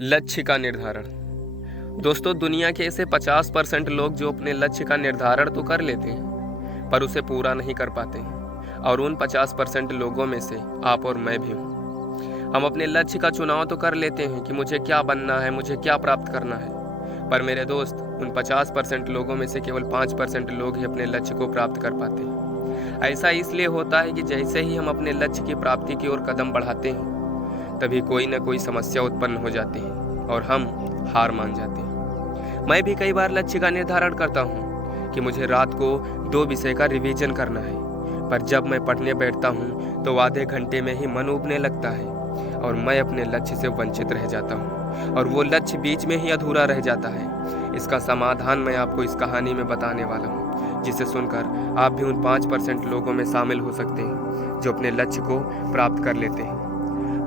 लक्ष्य का निर्धारण। दोस्तों, दुनिया के ऐसे 50% लोग जो अपने लक्ष्य का निर्धारण तो कर लेते हैं पर उसे पूरा नहीं कर पाते हैं, और उन 50% लोगों में से आप और मैं भी हूँ। हम अपने लक्ष्य का चुनाव तो कर लेते हैं कि मुझे क्या बनना है, मुझे क्या प्राप्त करना है, पर मेरे दोस्त, उन 50% लोगों में से केवल 5% लोग ही अपने लक्ष्य को प्राप्त कर पाते हैं। ऐसा इसलिए होता है कि जैसे ही हम अपने लक्ष्य की प्राप्ति की ओर कदम बढ़ाते हैं तभी कोई न कोई समस्या उत्पन्न हो जाती है और हम हार मान जाते हैं। मैं भी कई बार लक्ष्य का निर्धारण करता हूँ कि मुझे रात को 2 विषय का रिवीजन करना है, पर जब मैं पढ़ने बैठता हूँ तो आधे घंटे में ही मन उबने लगता है और मैं अपने लक्ष्य से वंचित रह जाता हूँ और वो लक्ष्य बीच में ही अधूरा रह जाता है। इसका समाधान मैं आपको इस कहानी में बताने वाला हूँ, जिसे सुनकर आप भी उन 5% लोगों में शामिल हो सकते हैं जो अपने लक्ष्य को प्राप्त कर लेते हैं।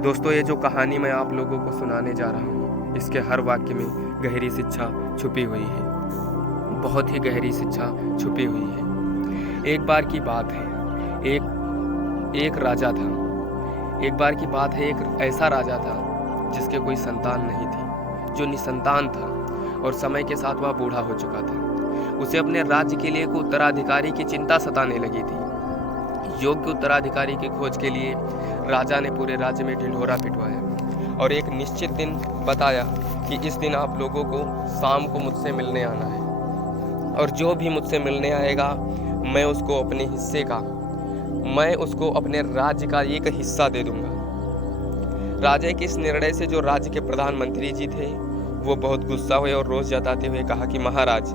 दोस्तों, ये जो कहानी मैं आप लोगों को सुनाने जा रहा हूँ, इसके हर वाक्य में गहरी शिक्षा छुपी हुई है, बहुत ही गहरी शिक्षा छुपी हुई है। एक बार की बात है, एक राजा था। एक बार की बात है, एक ऐसा राजा था जिसके कोई संतान नहीं थी, जो निसंतान था और समय के साथ वह बूढ़ा हो चुका था। उसे अपने राज्य के लिए एक उत्तराधिकारी की चिंता सताने लगी थी। योग्य उत्तराधिकारी की खोज के लिए राजा ने पूरे राज्य में ढिंढोरा पिटवाया और एक निश्चित दिन बताया कि इस दिन आप लोगों को शाम को मुझसे मिलने आना है, और जो भी मुझसे मिलने आएगा मैं उसको अपने राज्य का एक हिस्सा दे दूंगा। राजा के इस निर्णय से जो राज्य के प्रधानमंत्री जी थे वो बहुत गुस्सा हुए और रोष जताते हुए कहा कि महाराज,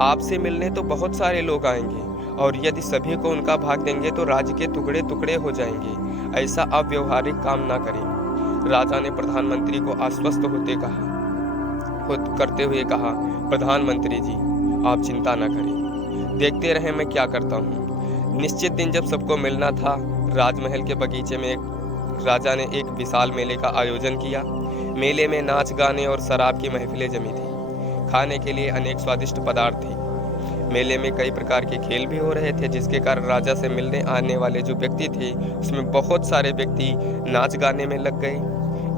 आपसे मिलने तो बहुत सारे लोग आएंगे और यदि सभी को उनका भाग देंगे तो राज्य के टुकड़े टुकड़े हो जाएंगे। ऐसा अव्यवहारिक काम ना करें। राजा ने प्रधानमंत्री को आश्वस्त करते हुए कहा, प्रधानमंत्री जी, आप चिंता ना करें, देखते रहें मैं क्या करता हूँ। निश्चित दिन जब सबको मिलना था, राजमहल के बगीचे में राजा ने एक विशाल मेले का आयोजन किया। मेले में नाच गाने और शराब की महफिलें जमी थी। खाने के लिए अनेक स्वादिष्ट पदार्थ थे। मेले में कई प्रकार के खेल भी हो रहे थे, जिसके कारण राजा से मिलने आने वाले जो व्यक्ति थे उसमें बहुत सारे व्यक्ति नाच गाने में लग गए।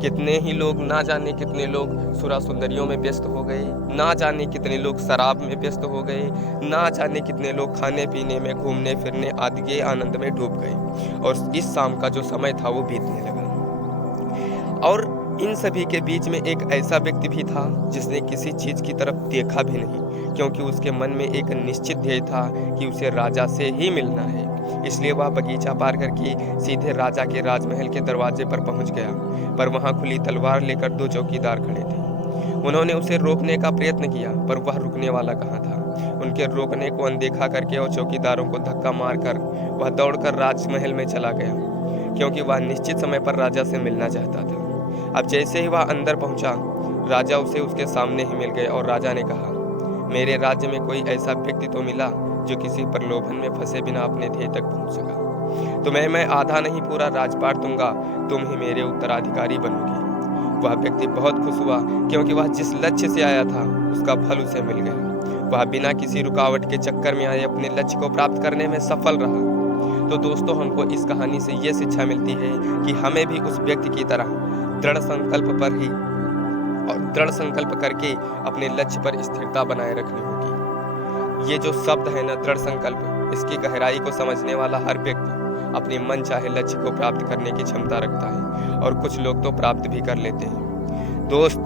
कितने ही लोग, ना जाने कितने लोग सुरा सुंदरियों में व्यस्त हो गए, ना जाने कितने लोग शराब में व्यस्त हो गए, ना जाने कितने लोग खाने पीने में, घूमने फिरने आदि के आनंद में डूब गए और इस शाम का जो समय था वो बीतने लगा। और इन सभी के बीच में एक ऐसा व्यक्ति भी था जिसने किसी चीज की तरफ देखा भी नहीं, क्योंकि उसके मन में एक निश्चित ध्येय था कि उसे राजा से ही मिलना है। इसलिए वह बगीचा पार करके सीधे राजा के राजमहल के दरवाजे पर पहुंच गया, पर वहां खुली तलवार लेकर 2 चौकीदार खड़े थे। उन्होंने उसे रोकने का प्रयत्न किया, पर वह रुकने वाला कहाँ था। उनके रोकने को अनदेखा करके और चौकीदारों को धक्का मारकर वह दौड़कर राजमहल में चला गया, क्योंकि वह निश्चित समय पर राजा से मिलना चाहता था। अब जैसे ही वह अंदर पहुंचा, राजा उसे उसके सामने ही मिल गए और राजा ने कहा, मेरे राज्य में कोई ऐसा व्यक्ति तो मिला जो किसी प्रलोभन में फंसे बिना अपने ध्येय तक पहुंच सका। तुम्हें मैं आधा नहीं पूरा राजपाट दूंगा, तुम ही मेरे उत्तराधिकारी बनोगे। वह व्यक्ति बहुत खुश हुआ, क्योंकि वह जिस लक्ष्य से आया था उसका फल उसे मिल गया। वह बिना किसी रुकावट के चक्कर में आए अपने लक्ष्य को प्राप्त करने में सफल रहा। तो दोस्तों, हमको इस कहानी से ये शिक्षा मिलती है कि हमें भी उस व्यक्ति की तरह दृढ़ संकल्प करके अपने लक्ष्य पर स्थिरता बनाए रखनी होगी। ये जो शब्द है ना, दृढ़ संकल्प, इसकी गहराई को समझने वाला हर व्यक्ति अपने मन चाहे लक्ष्य को प्राप्त करने की क्षमता रखता है, और कुछ लोग तो प्राप्त भी कर लेते हैं। दोस्त,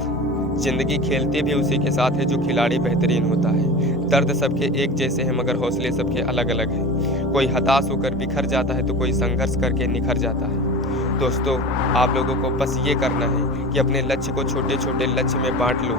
जिंदगी खेलती भी उसी के साथ है जो खिलाड़ी बेहतरीन होता है। दर्द सबके एक जैसे हैं, मगर हौसले सबके अलग अलग हैं। कोई हताश होकर बिखर जाता है तो कोई संघर्ष करके निखर जाता है। दोस्तों, आप लोगों को बस ये करना है कि अपने लक्ष्य को छोटे छोटे लक्ष्य में बांट लो,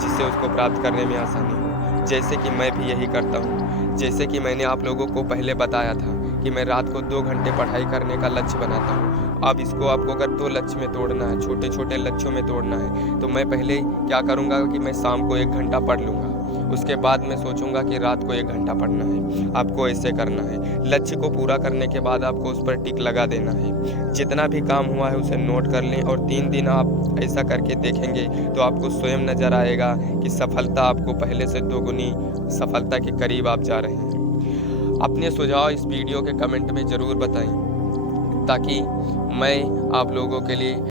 जिससे उसको प्राप्त करने में आसानी हो। जैसे कि मैं भी यही करता हूँ। जैसे कि मैंने आप लोगों को पहले बताया था कि मैं रात को 2 घंटे पढ़ाई करने का लक्ष्य बनाता हूँ। अब इसको आपको अगर 2 लक्ष्य में तोड़ना है, छोटे छोटे लक्ष्यों में तोड़ना है, तो मैं पहले क्या करूँगा कि मैं शाम को 1 घंटा पढ़ लूँगा। उसके बाद मैं सोचूंगा कि रात को 1 घंटा पढ़ना है। आपको ऐसे करना है। लक्ष्य को पूरा करने के बाद आपको उस पर टिक लगा देना है। जितना भी काम हुआ है उसे नोट कर लें, और 3 दिन आप ऐसा करके देखेंगे तो आपको स्वयं नजर आएगा कि सफलता आपको पहले से 2 गुनी सफलता के करीब आप जा रहे हैं। अपने सुझाव इस वीडियो के कमेंट में ज़रूर बताएं, ताकि मैं आप लोगों के लिए